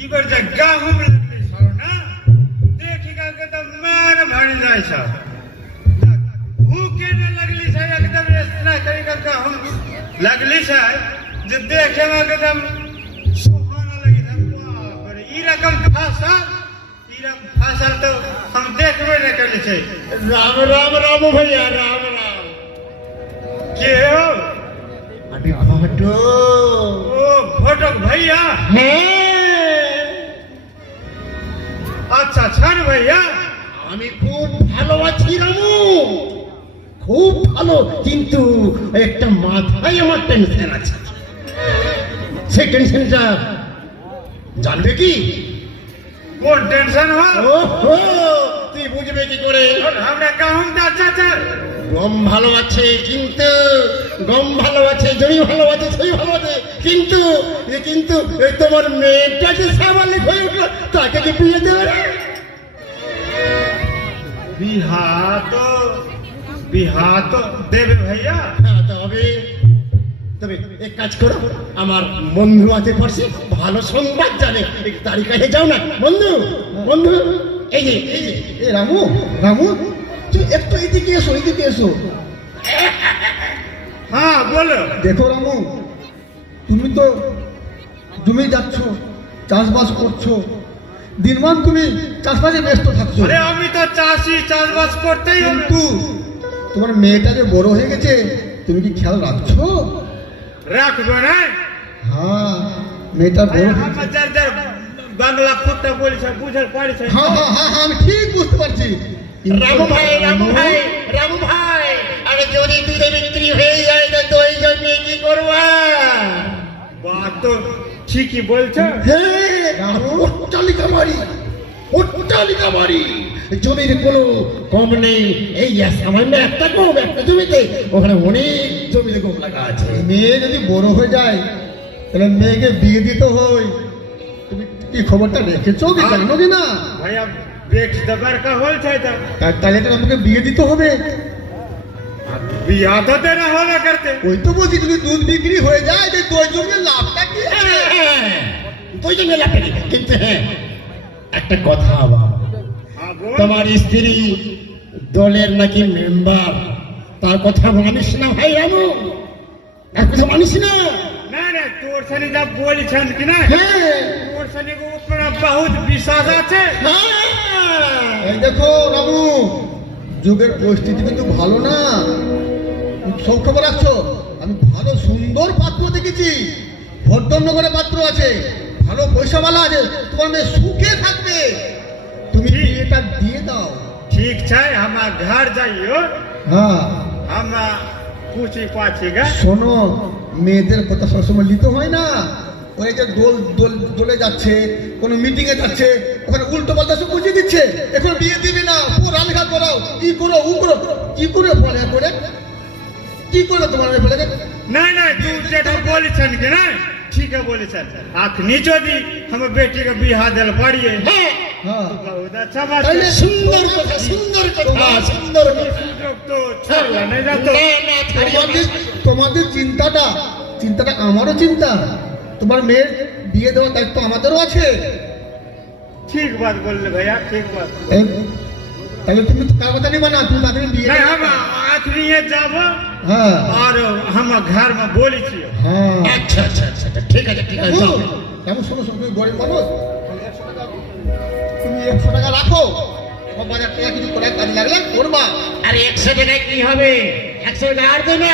इबर जग्गा हम लगले छौ ना देखि के त मान भरि जाय छ भूखे न लगली छ एकदम इतना तरीका का हम लगली छ जे देखे में एकदम सुहाना लगी था बाप रे ई रकम फसल तो हम देखबे न करले छै। राम राम राम भैया राम राम के हो अभी फोटो ओ फोटो भैया अच्छा छान भैया আমি খুব ভালো আছি রামু খুব ভালো কিন্তু একটা মাথায় আমার টেনশন আছে সেই টেনশনটা জানবে কি কোন টেনশন हो ওহো তুই বুঝবে কি করে हमरा कहूं त अच्छा গম ভালো আছে কিন্তু গম ভালো আছে জমি ভালো আছে সেই ভালো আছে কিন্তু কিন্তু তোমার মেয়েটা যে সাবালিক হয়ে উঠলো তাকে কি বিয়ে দেবে না बिहा तो देवे भैया তবে তবে এক কাজ করো আমার বন্ধু আছে পাশে ভালো সংবাদ জানে এক তারিখে যাও না বন্ধু বন্ধু এই যে এ রামু রামু তুই একটু এদিকে এসো हाँ बोलो দেখো রামু তুমি তো জমি যাচ্ছ চাষবাস করছো দিনমান তুমি চাষবাসে ব্যস্ত থাকছো अरे अभी तो चाषी चाषबास करते ही কিন্তু তোমার মেয়েটা যে বড় হয়ে গেছে তুমি কি খেয়াল রাখছো रख दो ना হ্যাঁ মেয়েটা বড় হয়ে हम जर बांग्ला फुट्टा बोली छ बुझल पड़ी छ হ্যাঁ হ্যাঁ হ্যাঁ হ্যাঁ আমি ঠিক বুঝতে পারছি রামু ভাই আরে যদি দুধে বিক্রি হয়ে যায় না তো এই জন্য কি করবা बात तो ठीक ही बोल छ হ্যাঁ রামু অট্টালিকা বাড়ি জমির কোনো কম নেই এই সামান্য একটা কম একটা জমিতে ওখানে অনেক জমিতে কম লাগা আছে মেয়ে যদি বড় হয়ে যায় তাহলে মেয়েকে বিয়ে দিতে হয় তুমি কি খবরটা রেখেছো কি জানো কি না भैया बेच दबर का होल छ त তাহলে তো আমাকে বিয়ে দিতে হবে बिया तो देना होगा करते ওই তো বলছি যদি দুধ বিক্রি হয়ে যায় যে দুই জনের লাভটা কি আছে? দুই জনে লাগে কিন্তু হ্যাঁ একটা কথা বাবা हां बोल তোমার স্ত্রী দলের নাকি মেম্বার তার কথা মানিস না ভাই রামু তার কথা মানিস না ना ना तोर सनी जब बोली छन कि ना হ্যাঁ तोर सनी को ऊपर बहुत विश्वास আছে এই দেখো রামু যুগের পরিস্থিতি কিন্তু ভালো না সব খবর রাখছো আমি ভালো সুন্দর পাত্র দেখেছি ভদ্রনগরে পাত্র আছে ভালো পয়সাওয়ালা আছে তোমার মেয়ে সুখে থাকবে তুমি এটা দিয়ে দাও ठीक छै हम घर जाइयो হ্যাঁ हम पूछी पाछीगा শোনো মেয়েদের কথা সবসময় নিতে হয় না ওই যে দোলে যাচ্ছে কোনো মিটিং এ যাচ্ছে ওখানে উল্টো পাল্টা সব বুঝিয়ে দিচ্ছে এখন বিয়ে দিবি না পড়ালেখা করাও কি করো ও করো কি করে পড়ালেখা করে কি করবে তোমার মেয়ে বলে नहीं नहीं तू जेठा बोली छन कि ना ठीक है बोली छन अखनी जोदी हम बेटी के बियाह दिल पड़िए হ্যাঁ হ্যাঁ बहुत अच्छा बात তাহলে है সুন্দর কথা সুন্দর सुयोग तो छोड़ला नहीं जातो তোমাদের চিন্তাটা আমারও চিন্তা তোমার মেয়ের বিয়ে দেওয়ার দায়িত্ব আমাদেরও আছে ठीक बात बोल भैया ठीक बात তাহলে তুমি তো কার কথা নিবা না তুমি তাদের বিয়ে नहीं हम अखनी जाब হ্যাঁ और हम घर में बोली छी হ্যাঁ আচ্ছা আচ্ছা আচ্ছা ঠিক আছে যাও কেমন শোনো তুমি গরিব মানুষ তুমি 100 টাকা রাখো 5000 টাকা কিছু করে কাজে লাগলে করবা আরে 100 টাকায় কি হবে 100 টাকা আর দেবে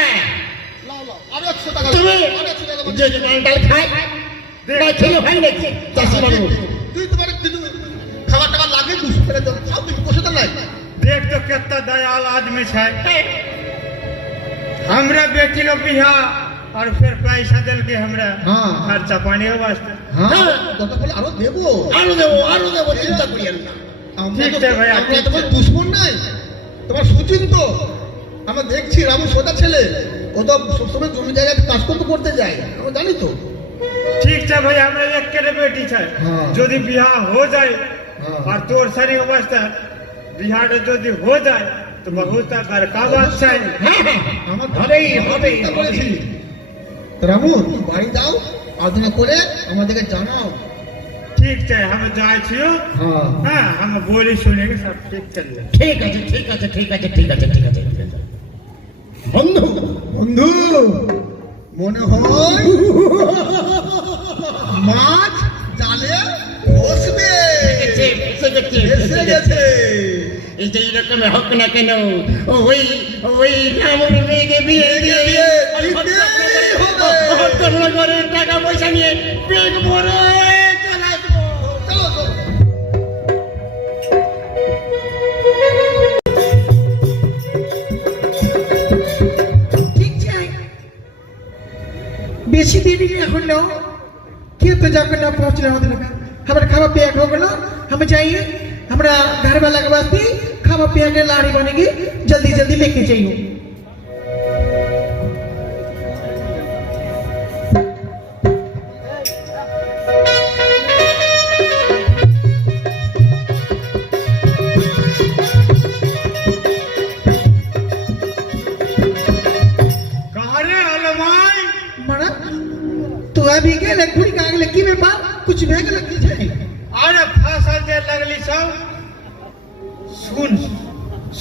লাও আরো 100 টাকা তুমি আরো 100 টাকা যে ডাল খাই না ছেলে ভাই নাকি চাষি মানুষ তুই তোমার কিন্তু খাবার টাকা লাগে 200 টাকা দাও সব কিছু বসে তো নাই देख तो कितना दयाल आदमी छै हमरा बेटी के बियाह और फिर पैसा दिल के हमरा हाँ। खर्चा पानी के वास्ते হ্যাঁ দরকার পড়লে আরো দেবো আরো দেবো চিন্তা করিয়েন না ঠিক আছে ভাইয়া, আমরা ঠিক তোমার আছে। দুশ্মন নাই তোমার সুচিন্ত আমরা দেখছি রামু সোজা ছেলে ও তো সবসময় জমি জায়গায় কাজ করতে যায় আমরা জানি তো ठीक है भैया हमरा एक के बेटी छै हाँ। यदि बियाह हो जाए हाँ। और तोर सनी के वास्ते बियाह यदि हो जाए तो बहुत बड़का बात छै আমার হবেই হবে চিন্তা করেছি রামু তুমি বাড়ি যাও আলোচনা করে আমাদেরকে জানাও ठीक है हम जाए छियो हाँ हाँ हम बोली सुनेंगे सब ठीक चल जाए ঠিক আছে ঠিক আছে ঠিক আছে ঠিক আছে ঠিক আছে ঠিক আছে বন্ধু বন্ধু মনে হয় মাছ জালে বসবে এসে গেছে এই যে এরকম হোক না কেন ওই ওই রামুর মেয়েকে বিয়ে দিয়ে দিতেই হবে। হরিচন্দ্রনগরের টাকা পয়সা নিয়ে পেট ভরে চলে আসবো। চলো চলো ठीक है बेसी देरी नहीं हलो क्यों तो जाकर ना पहुंच रहा होता लगा हमारा खावा पिया हो गलो हम जाइए हमारा घर वाला के वास्ते खावा पिया के लाड़ी बनेगी जल्दी जल्दी लेके जाइए कहाँ रे हलवाई मरा तू अभी के लखुड़ी का आगे की में पा कुछ भेग लग जाए अरे फसल दे लगली सब सुन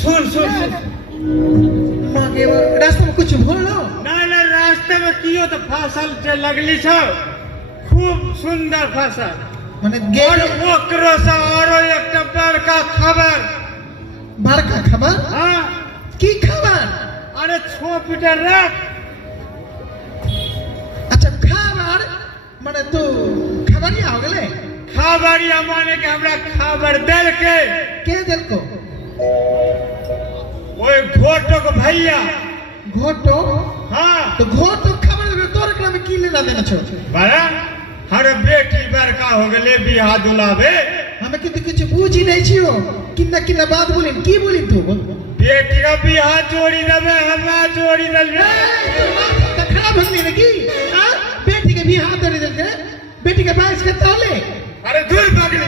सुन सुन सुन मांगे रास्ते में कुछ बोलो ना ना रास्ते में कियो तो फसल दे लगली सब खूब सुंदर फसल माने और गे ओकरो से औरो एक बड़का खबर बड़का खबर हाँ की खबर अरे छो पीटर रख अच्छा खबर माने तू खबरिया हो गले खबरिया माने के हमरा खबर दिल के दिल को ओए घोटो को भैया घोटो हाँ तो घोटो खबर तोर एकरा में की लेना देना छो बड़ा हर बेटी बड़का हो गले बियाह दुलाबे हमें कितने कुछ बूझी नहीं छियो किन्ना किन्ना बात बोलिन की बोलिन तू बेटी का बियाह जोड़ी दबे हमरा जोड़ी दबे तो खराब होने लगी हां बेटी के बियाह दे दे बेटी के बाइस के ताले अरे दूर भागले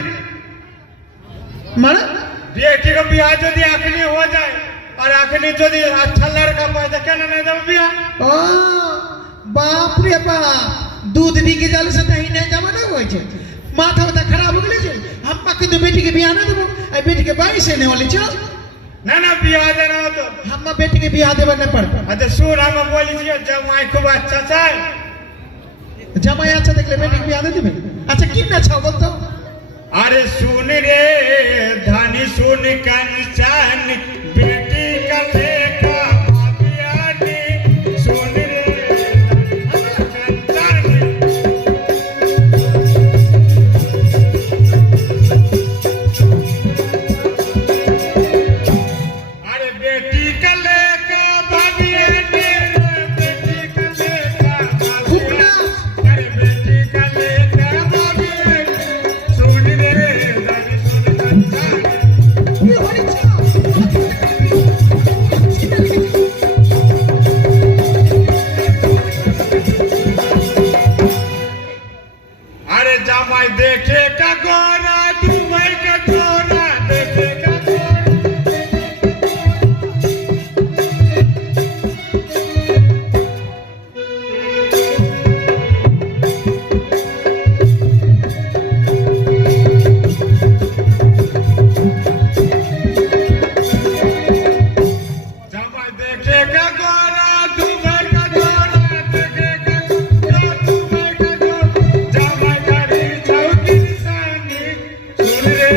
मारा बेटी का बियाह यदि आखिरी हो जाए और आखिरी यदि अच्छा लड़का पाए तो क्या नहीं दब बियाह ओ बाप रे बाप दूध दी के जाल से दही नहीं जमाना हुआ छे माथा उता खराब हो गेले छे हम पक्के तो बेटी के बियाह ना देबो आई बेटी के बाइस ने वाली छो ना ना बियाह देना हो तो हम बेटी के बियाह देबे न पड़ अच्छा सुन हम बोली छी जमाई खूब अच्छा है जमाई अच्छा देख ले बेटी के बियाह दे देबे अच्छा कितना छो बोल तो अरे सुन रे धनी सुन कंचन बेटी का लेखा भाभियानी सुन रे कंचन अरे बेटी का लेखा भाभियानी बेटी का लेखा भाभियानी अरे बेटी का लेखा भाभियानी सुन रे धनी सुन कंचन ये होनी छो अरे जमाई देखे का गोरा दुबई का गोरा देखे का गोरा जमाई देखे का गोरा दुबई का गोरा देखे का गोरा दुबई का गोरा जमाई करी चौकी निशानी सुन रे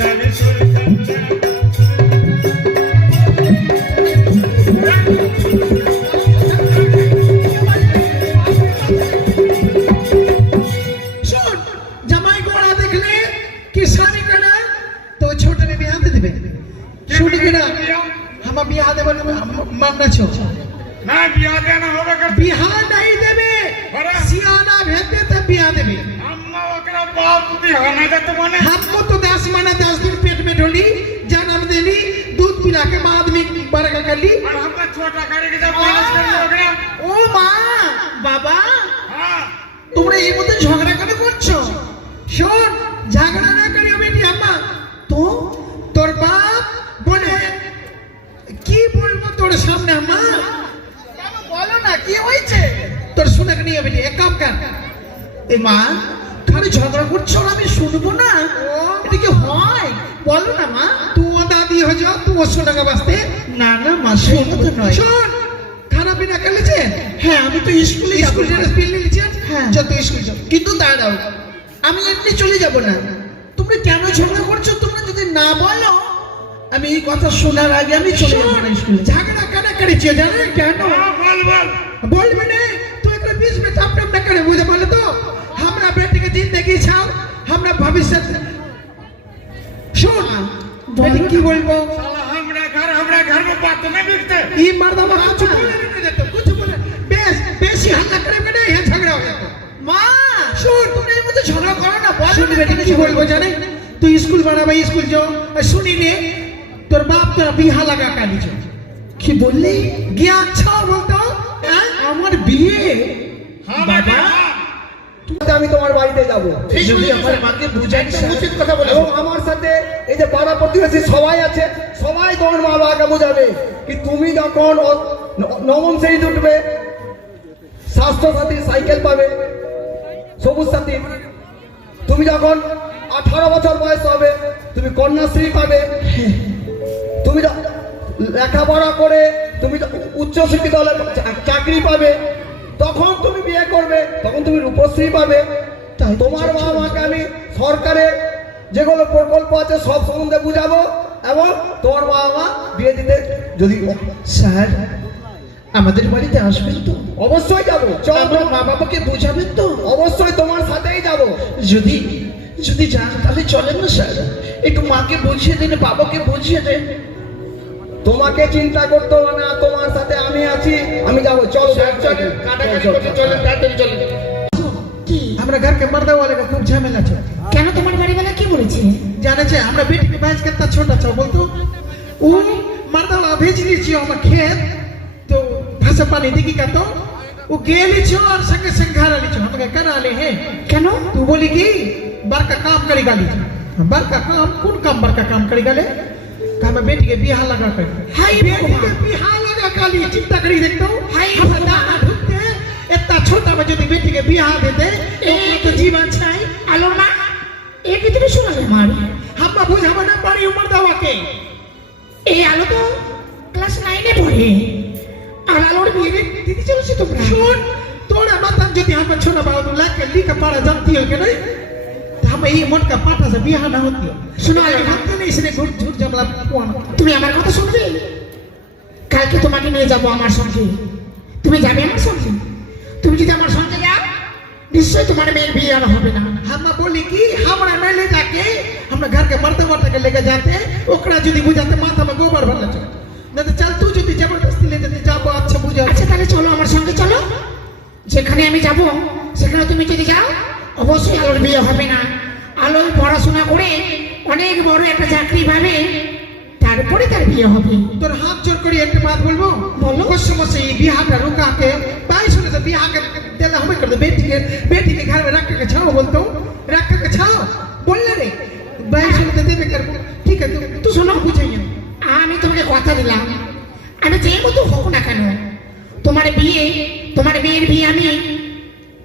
धनी सुन कंचन सुन जमाई गोड़ा देख ले किसानी करा तो छोटे ने बियाह दे देबे सुन के ना हम बियाह देबे मानना छो ना बियाह देना होगा कर बियाह नहीं देबे अरे। सियाना भेजते तब बियाह देबे अम्मा ओकरा बाप भी होना जत माने हमको तो 10 महीना 10 दिन पेट में ढोली जन्म देली दूध पिला के बाद में बड़का कर ली और हमका छोटा करे के जब मैनेज कर ओकरा ओ माँ बाबा हां তোমরা এই মধ্যে ঝগড়া কেন করছো শোন ঝগড়া না করিও বেটি আম্মা তো তোর বাপ বলে কি বলবো তোর সামনে আম্মা বলো না কি হয়েছে তোর শুনে নিয়ে বেটি এক কাম কর এ মা ওখানে ঝগড়া করছো আর আমি শুনবো না? এটা কি হয়? বলো না মা। তুও দাদি হয়ে যাও, তুও সোনাগা বাঁচতে। না না মা, শোনো তো নয়। শোন, খানা পিনা খেলেছেন? হ্যাঁ, আমি তো স্কুলে স্কুল ড্রেস পিন নিয়েছেন। হ্যাঁ, যত স্কুল যাও। কিন্তু দাঁড়াও, আমি এমনি চলে যাব না। তোমরা কেন ঝগড়া করছো? তোমরা যদি না বলো, আমি এই কথা শোনার আগে আমি চলে যাব না স্কুলে। ঝগড়া কেন করেছো জানো? কেন বল বল बोल मैंने तो एक बीच में टाप टाप न करे मुझे बोले तो हमरा बेटी के जिंदगी छाओ हमरा भविष्य सुन बेटी की बोलबो साला हमरा घर में बात नहीं बिकते ई मर्द अब कुछ बोले नहीं देते कुछ बोले बेसी हल्ला करे मैंने यहाँ झगड़ा हो जाता माँ सुन तुमने मुझे झगड़ा करो ना बोल सुन बेटी की बोलबो जाने तू स्कूल बना भाई स्कूल जाओ सुनी ने तोर बाप तेरा बिहा लगा काली जो কি বললি গিয়া আচ্ছা বলতো আমার বিয়ে हाँ बाबा আমি তোমার বাড়িতে যাব যদি আমার মাকে বুঝাই উচিত কথা বলে এবং আমার সাথে এই যে পাড়া প্রতিবেশী সবাই আছে সবাই তোমার মা বাবাকে বোঝাবে কি তুমি যখন নবম শ্রেণীতে উঠবে স্বাস্থ্য সাথী সাইকেল পাবে সবুজ সাথী তুমি যখন 18 বছর বয়স হবে তুমি কন্যাশ্রী পাবে তুমি লেখাপড়া করে তুমি উচ্চ শিক্ষিত হলে চাকরি পাবে তখন তুমি বিয়ে করবে তখন তুমি রূপশ্রী পাবে তোমার বাবা মাকে আমি সরকারের যেগুলো প্রকল্প আছে সব সম্বন্ধে বুঝাবো এবং তোমার বাবা মা বিয়ে দিতে যদি স্যার আমাদের বাড়িতে আসবেন তো অবশ্যই যাবো চল আমার মা বাবাকে বোঝাবেন তো অবশ্যই তোমার সাথেই যাবো যদি যদি যান তাহলে চলেন না স্যার একটু মাকে বুঝিয়ে দেন বাবাকে বুঝিয়ে দেন তোমাকে চিন্তা করতে হবে না তোমার সাথে আমি আছি আমি যাবো চলো চলেন কাটাকাটি করতে চলেন তাড়াতাড়ি চলেন কি আমরা घर के मर्दा वाले का खूब झमेला है কেন তোমার বাড়িওয়ালা কি বলেছে? जाने छे हमरा बेटी के बैच कितना छोटा छो बोलतो उ मर्दा वाला भेज ली छियो हम खेत तो भाषा पानी देखी का तो उ गेली छो और संगे संग घर आली छो हम के करा ले हैं কেন? तू बोली की बड़का काम करी गाली बड़का काम कौन काम बड़का काम करी गाले का मैं बेटी के बियाह लगा कर हाय बेटी के बियाह लगा काली चिंता करी देखतो हाय हम दाना ढूंढते इतना छोटा में यदि बेटी के बियाह देते तो जीवन छाई আলোর মা এ কি তুমি শোনালে আমার? हम बुझाबो ना पारी उम्र दवा के এই আলো তো ক্লাস 9 এ পড়ে আর আলোর বিয়ে দিতে চলেছে তোমরা। सुन तोड़ा मतन যদি हम छोटा बाबू लाके लिख पढ़ा जानती हो के नहीं तो हम ये मन का पाटा से बियाह ना होती শোনো अरे আলো, हम तो नहीं इसने झूठ झूठ जमला कौन তুমি আমার কথা শুনবে? কালকে তোমাকে নিয়ে যাব আমার সঙ্গে, তুমি যাবে আমার সঙ্গে? তুমি যদি আমার সঙ্গে যাও নিশ্চয়ই তোমার মেয়ের বিয়ে আর হবে না। हम बोली कि हमरा में ले जाके हमरा घर के मर्द वर्द के लेके जाते ओकरा যদি बुझाते माथा में गोबर भर ले ना तो चल तू যদি जबरदस्ती ले जाते जाबो अच्छा बुझा আচ্ছা তাহলে চলো আমার সঙ্গে চলো, যেখানে আমি যাব সেখানে তুমি যদি যাও অবশ্যই আলোর বিয়ে হবে না। আলো পড়াশোনা করে অনেক বড় একটা চাকরি পাবে তারপরে তার বিয়ে হবে। তোর हाथ जोड़ करी एक बात बोलबो बोलो। कुछ समय से बियाह का रुका के 22 से बियाह के देला हमें कर दे बेटी के घर में रख के छाओ बोलतो रख के छाओ बोलले रे 22 से देबे कर ठीक है तू শোনো, बुझाइए আমি তোমাকে কথা দিলাম আমি যে মতো হোক না কেন তোমার মেয়ের বিয়ে আমি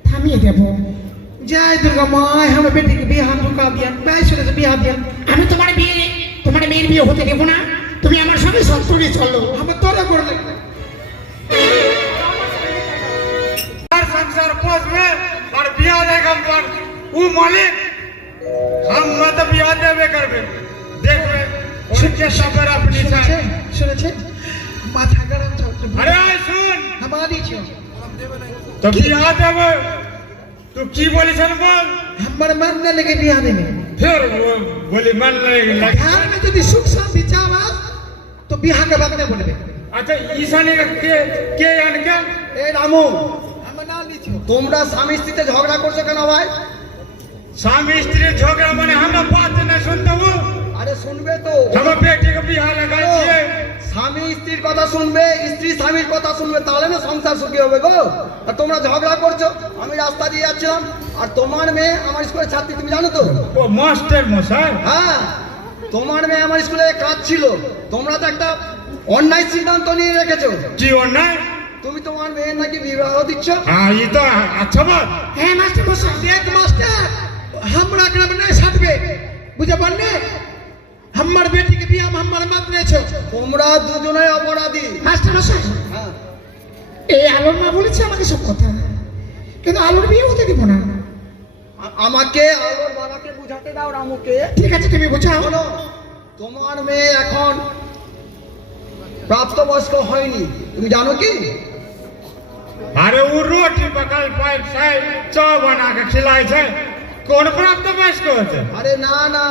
থামিয়ে দেব। जय दुर्गा माँ हम बेटी के बियाह रुका दिया 22 से बियाह दिया আমি তোমার মেয়ের বিয়ে হতে দেবো না। তুমি আমার সঙ্গে সত্তরে চলো। हम तोरा कर ले हर संसार पोस में और बिया देगा पर वो मालिक हम मत बिया देवे करबे देखबे उनके सफर अपनी छाए सुने छे माथा गरम छ अरे सुन हमारी छे तो बिया देवे तू की बोली सन बोल हमर मन न लगे बियाह देने फिर वो बोली मन लगे घर में यदि सुख शांति चावा तो बियाह के बाद में बोलबे अच्छा ईशानी का के यान क्या এই রামু हम ना ली छो তোমরা স্বামী স্ত্রীতে ঝগড়া করছো কেন ভাই स्वामी स्त्री झगड़ा माने हम बात न सुनते हो আরে শুনবে তো हम बेटी का बिया लगाई छिए স্বামী স্ত্রীর কথা শুনবে স্ত্রী স্বামীর কথা শুনবে তাহলে না সংসার সুখী হবে গো আর তোমরা ঝগড়া করছো আমি রাস্তা দিয়ে যাচ্ছিলাম আর তোমার মেয়ে আমার স্কুলের ছাত্রী তুমি জানো তো वो मास्टर मशाई হ্যাঁ তোমার মেয়ে আমার স্কুলে কাজ ছিল তোমরা তো একটা অন্যায় সিদ্ধান্ত নিয়ে রেখেছো की और नहीं তুমি তোমার মেয়ের নাকি বিবাহ দিচ্ছ हाँ ये तो अच्छा बात হ্যাঁ মাস্টার মশাই। एक मास्टर हमरा ग्राम नहीं छाटबे बुझे पारले हमार बेटी के बियाह में हमार मत নেছো তোমরা দুজনে অপরাধী। মাস্টার মশাই হ্যাঁ, এই আলোর মা বলেছে আমাকে সব কথা, কিন্তু আলোর বিয়ে হতে দিব না। আমাকে আলোর বাবাকে বুঝাতে দাও রামুকে। ঠিক আছে তুমি বোঝাও। শোনো, তোমার মেয়ে এখন প্রাপ্তবয়স্ক হয়নি, তুমি জানো কি? अरे वो रोटी पकाल पाए चाय चाव बना के खिलाए छे कौन प्राप्त वयस्क होते আরে না না,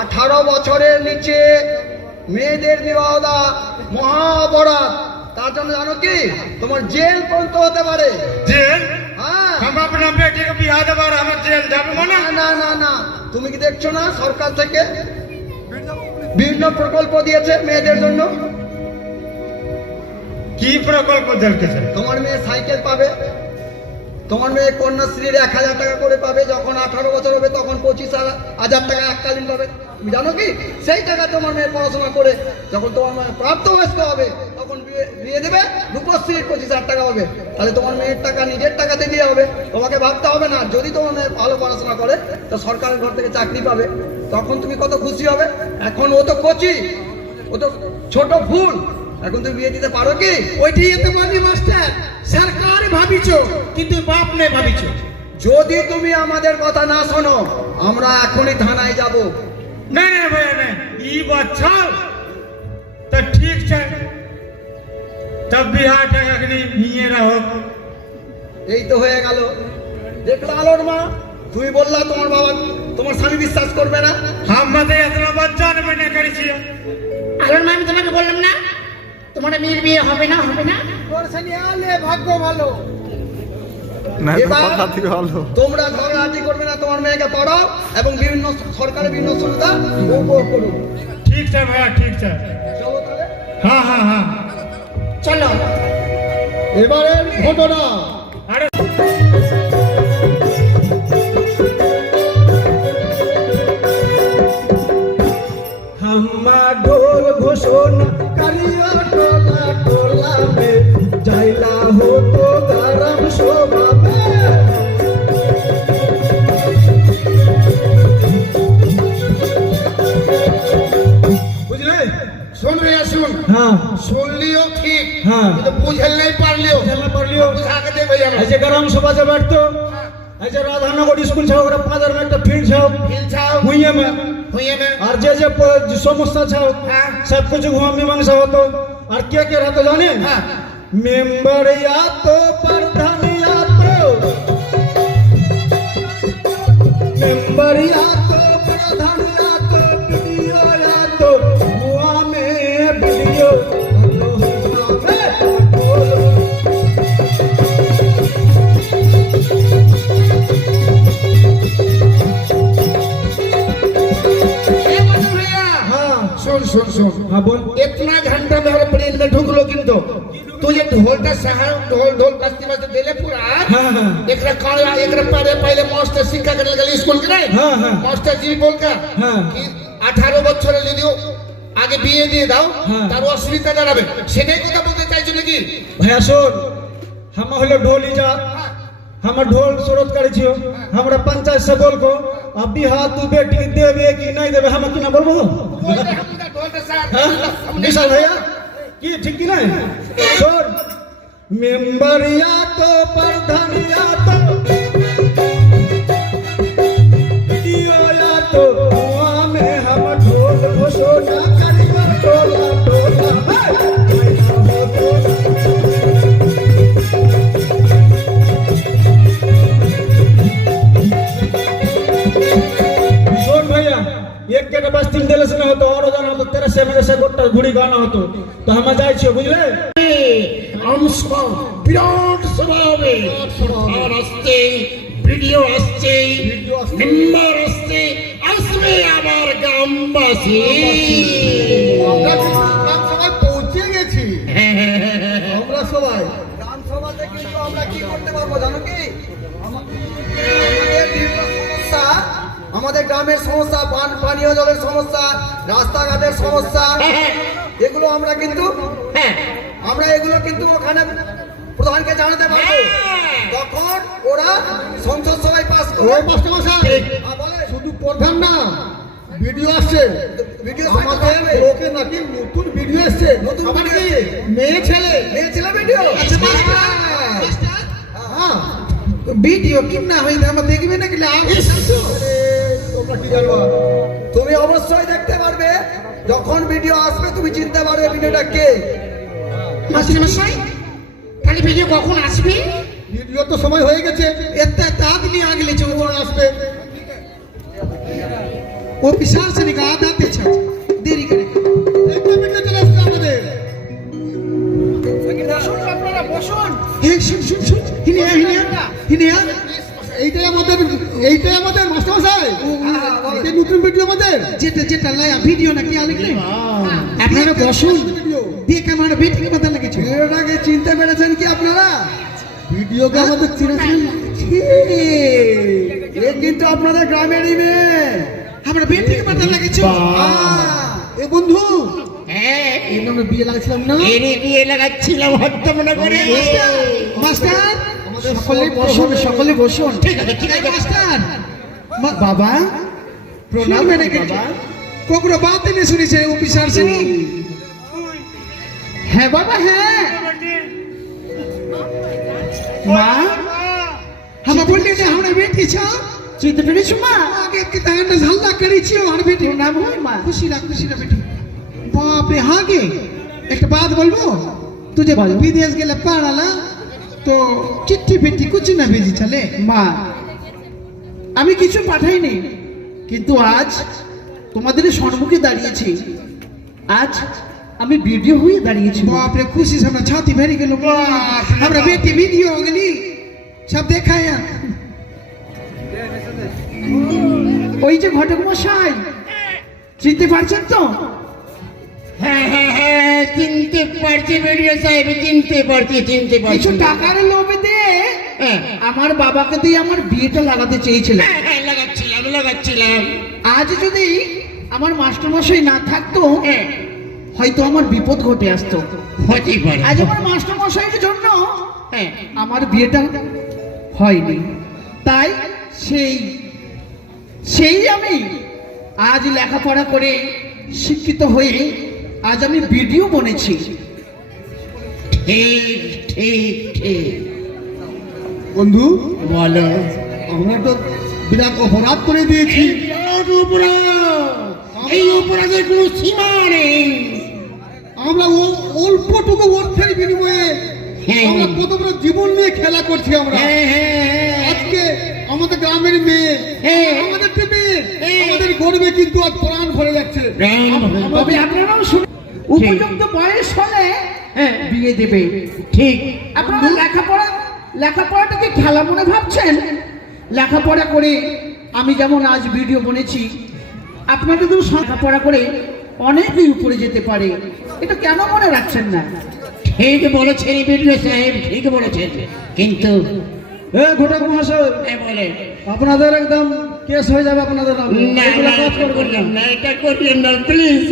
18 বছরের নিচে মেয়েদের বিবাহ দেওয়া মহা অপরাধ। তার জন্য জানো কি, তোমার জেল পর্যন্ত হতে পারে। जेल হ্যাঁ, हम अपना बेटी के बियाह देबार हम जेल जाबे না मने না না না, তুমি কি দেখছো না সরকার থেকে বিভিন্ন প্রকল্প দিয়েছে মেয়েদের জন্য? की प्रकल्प देलके छे তোমার মেয়ে সাইকেল পাবে, তোমার মেয়ে কন্যাশ্রীর 1000 টাকা করে পাবে, যখন 18 বছর হবে তখন 25,000 টাকা এককালীন পাবে। তুমি জানো কি, সেই টাকা তোমার মেয়ে পড়াশোনা করে যখন তোমার মেয়ে প্রাপ্তবয়স্ক হবে তখন বিয়ে দেবে, রূপশ্রীর 25,000 টাকা হবে। তাহলে তোমার মেয়ের টাকা নিজের টাকাতে দিয়ে হবে, তোমাকে ভাবতে হবে না। যদি তোমার মেয়ে ভালো পড়াশোনা করে তো সরকারের ঘর থেকে চাকরি পাবে, তখন তুমি কত খুশি হবে। এখন ও তো কচি, ও তো ছোট ফুল, এখন তুমি বিয়ে দিতে পারো কি? ওইটাই তো বলি মাস্টার, সরকার ভাবিছো কিন্তু বাপ নে ভাবিছো। যদি তুমি আমাদের কথা না শোনো আমরা এখনই থানায় যাব। नहीं नहीं भैया नहीं ई बात छल तो ठीक छे तब बिहार टका के निये रहो এই তো হয়ে গেল। দেখলা আলোর মা, তুমি বললা তোমার বাবা তোমার স্বামী বিশ্বাস করবে না। हम मत इतना बच्चा ने मैंने करी छी আলোর মা আমি তোমাকে বললাম না তোমার মেয়ের বিয়ে হবে না, হবে না। তোর সঙ্গে আলে ভাগ্য ভালো। এবার তোমরা ঝগড়াঝাটি করবে না, তোমার মেয়েকে পড়াও এবং বিভিন্ন সরকারের বিভিন্ন সুবিধা উপভোগ করুন। ठीक छे भैया ठीक छे চলো তাহলে। हाँ हाँ हाँ চলো। এবারে ঘটনা अरे হাম্মা ঢোল ঘোষণা কালিয়া টোলা টোলা মে যাইলা হতো গরম শোভা মে। বুঝলে? শোন রে শুন, হ্যাঁ শুনলিও ঠিক, হ্যাঁ কিন্তু বুঝল নাই পারলিও, জানা পারলিও বুঝাকে দে भैया এই যে গ্রাম সভা যে बैठतो এই যে রাধানগর স্কুল ছাও ওরা পাঁচের में একটা फील्ड ছাও फिर छाओ हुइये में हुई में আর যে যে সমস্যা ছাও हाँ सब कुछ हुआ मीमांसा হতো। আর কে কে रहतो জানেন? हाँ मेंबर या तो प्रधान या तो मेंबर या तो प्रधान या तो वीडियो या तो हुआ में वीडियो हाँ सुन सुन सुन हाँ बोल इतना घंटा मेरे ब्रेन में ढुकलो किंतु तू ये ढोलटा सहार ढोल ढोल बस्ती में देले पूरा हाँ हाँ एकरा काला एकरा पहले मास्टर शिक्षा करने गली स्कूल के नहीं हाँ हाँ मास्टर जी बोल का हाँ कि 18 বছরে যদিও আগে বিয়ে দিয়ে দাও হ্যাঁ। তার অসুবিধা জানাবে সেটাই কথা বলতে চাইছো নাকি भैया सुन हम हलो ढोली जा हम ढोल स्रोत करे छियो हमरा पंचायत से बोल को अभी हाथ तू बेटी के देबे कि नहीं देबे हम कि ना बोलबो बोल दे हम का ढोल के साथ हां विशाल भैया की ठीक की नहीं सुन मेंबर या तो प्रधान या तो वीडियो या तो हुआ में हम ढोल घोषणा करियो टोला टोला सुन भैया एक के बस तीन दिल से ना होतो और जाना होतो तेरा से मेरे से गोटा घुड़ी गाना होतो तो हम जाय छियो बुझले हम বিরাট সভা হবে আর আসছে ভিডিও আসছে মেম্বার আসছে আসবে আবার গ্রামবাসী আমরা গ্রাম সভায় পৌঁছে গেছি। আমরা সবাই গ্রাম সভাতে কিন্তু আমরা কি করতে পারবো জানো কি, আমাদের বিভিন্ন সমস্যা, আমাদের গ্রামের সমস্যা, পানীয় জলের সমস্যা, রাস্তাঘাটের সমস্যা, এগুলো আমরা কিন্তু হ্যাঁ আমরা এগুলো কিন্তু ওখানে প্রধানকে জানাতে পারবো তখন ওরা সংসদ সভায় পাস ও করে। মাস্টারমশাই, হ্যাঁ, বলেন। শুধু প্রধান না, ভিডিও আসছে ভিডিও আমাদের ব্লকে নাকি নতুন ভিডিও আসছে। নতুন আবার ভিডিও কি আসছে? মেয়ে ছেলে? মেয়ে ছেলে ভিডিও। আচ্ছা মাস্টার হ্যাঁ। ভিডিও কিনা হয়ে আমার দেখবে না গেলে আরে, তোমরা কি জানো? তুমি অবশ্যই দেখতে পারবে যখন ভিডিও আসবে, তুমি চিনতে পারবে ভিডিওটা কে। মাস্টারমশাই তাহলে ভিডিও কখন আসবে? ভিডিও তো সময় হয়ে গেছে, এত তাড়াতাড়ি আগলে চলে কখন আসবে? ও বিশাল से निकाल आते छ देरी करे এই তো ভিডিও চলে আসছে আমাদের। एक सुन सुन सुन हिने এইটাই আমাদের মাস্টারমশাই। এই নতুন ভিডিও আমাদের। যেটা যেটা লায়া ভিডিও না কি আলেন আপনারা বসুন ভিডিও দেখ আমার বেটিকে মাথা লাগেছে ভিডিওটাকে চিনতে পেরেছেন কি আপনারা? ভিডিওকে আমাদের চিনেছেন। এ কিন্তু আপনাদের গ্রামেরই মেয়ে। আমার বেটিকে মাথা লাগেছে এ বন্ধু, হ্যাঁ এই নামে বিয়ে লাগছিলাম না? এরে বিয়ে লাগাচ্ছিলাম হত্যা মনে করে। মাস্টার সকলে বসুন ঠিক আছে ঠিক আছে মাস্টার বাবা প্রণাম মেনে গেছে কোকড়ো বাত ने सुनी से ऑफिसर से है बाबा है मां हम बोलले जे हमरे बेटी छ चित पेड़ी छुमा आगे के तान हल्ला करी छी और बेटी नाम होय मां खुशी ना बेटी बाप रे हागे एक बात बोलबो तुझे विदेश गेले पढ़ाला तो चिट्ठी फिट्ठी कुछ ना भेजी चले मां আমি কিছু পাঠাইনি কিন্তু আজ তোমাদের সম্মুখে দাঁড়িয়েছি আজ আমি ভিডিও হয়ে দাঁড়িয়েছি বাপ রে খুশি से हमरा छाती भरी गेलो हमरा बेटी वीडियो हो गेली सब देखाया ওই যে ঘটক মশাই চিনতে পারছেন তো হ্যাঁ হ্যাঁ হ্যাঁ চিনতে পারছি ভিডিও সাহেব চিনতে পারছি কিছু টাকার লোভে দিয়ে হ্যাঁ আমার বাবাকে দিয়ে আমার বিয়েটা লাগাতে চেয়েছিলেন হ্যাঁ লাগাচ্ছিলাম আজ যদি আমার মাস্টারমশাই না থাকতো হ্যাঁ হয়তো আমার বিপদ ঘটে আসতো হতেই পারে আজ আমার মাস্টারমশাইয়ের জন্য হ্যাঁ আমার বিয়েটা হয়নি তাই সেই আমি আজ লেখাপড়া করে শিক্ষিত হয়ে আজ আমি ভিডিও বনেছি ঠিক ঠিক ঠিক বন্ধু, বলো আমরা তো বিরাট অপরাধ করে দিয়েছি। এই অপরাধের কোনো সীমা নেই আমরা অল্পটুকু অর্থের বিনিময়ে হ্যাঁ। আমরা কত বড় জীবন নিয়ে খেলা করছি আমরা। হ্যাঁ হ্যাঁ আজকে আমাদের গ্রামের মেয়ে, হ্যাঁ। আমাদের যে মেয়ে, হ্যাঁ। আমাদের গর্বে কিন্তু আজ প্রাণ ভরে যাচ্ছে। তবে আপনারাও শুনুন উপযুক্ত বয়স হলে হ্যাঁ বিয়ে দেবে ঠিক আপনারা লেখাপড়াটাকে খেলা মনে ভাবছেন লেখাপড়া করে আমি যেমন আজ ভিডিও বনেছি আপনারা কিন্তু লেখাপড়া করে অনেকই উপরে যেতে পারে এটা কেন মনে রাখছেন না ঠিক বলেছেন ভিডিও সাহেব ঠিক বলেছেন কিন্তু ঘটক মহাশয়, বলে আপনাদের একদম কেস হয়ে যাবে আপনাদের নামে। না এগুলো না কাজ এটা করবেন না। করলাম না এটা করলেন না প্লিজ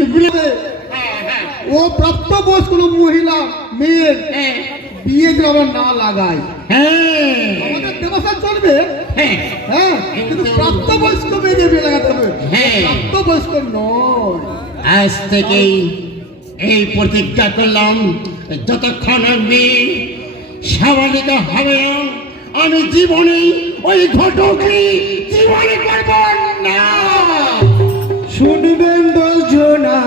ও প্রাপ্তবয়স্ক মহিলা মেয়ের হ্যাঁ বিয়ে গ্রামে না লাগায় হ্যাঁ আমাদের ব্যবস্থা চলবে। হ্যাঁ হ্যাঁ, কিন্তু প্রাপ্তবয়স্ক মেয়েদের বিয়ে লাগাতে হবে। হ্যাঁ। প্রাপ্তবয়স্ক নয়। আজ থেকেই এই প্রতিজ্ঞা করলাম যতক্ষণ আমি সামাজিক হবে না, আমি জীবনে ওই ঘটকে জীবনে করব না। শুনবেন 10 জনা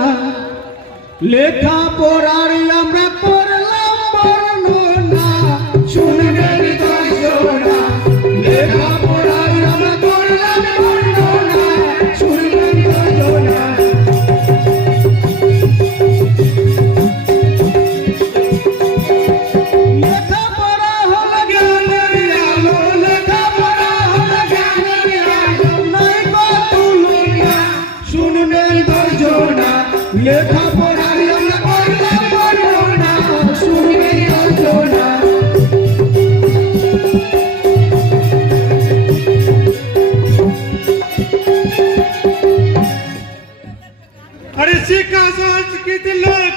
লেখা পড়ার আমরা করলাম বর্ণনা। শুনবেন 10 জনা লেখা পড়ার আমরা করলাম বর্ণনা। শুনবেন 10 জনা লেখাপড়া হলো জ্ঞানের আলো, লেখাপড়া হলো জ্ঞানের আলো, নাই গো তুলনা। শুনবেন 10 জনা লেখাপড়ার আমরা করলাম বর্ণনা। শুনবেন 10 জনা अरे शिका संस्कृत लोक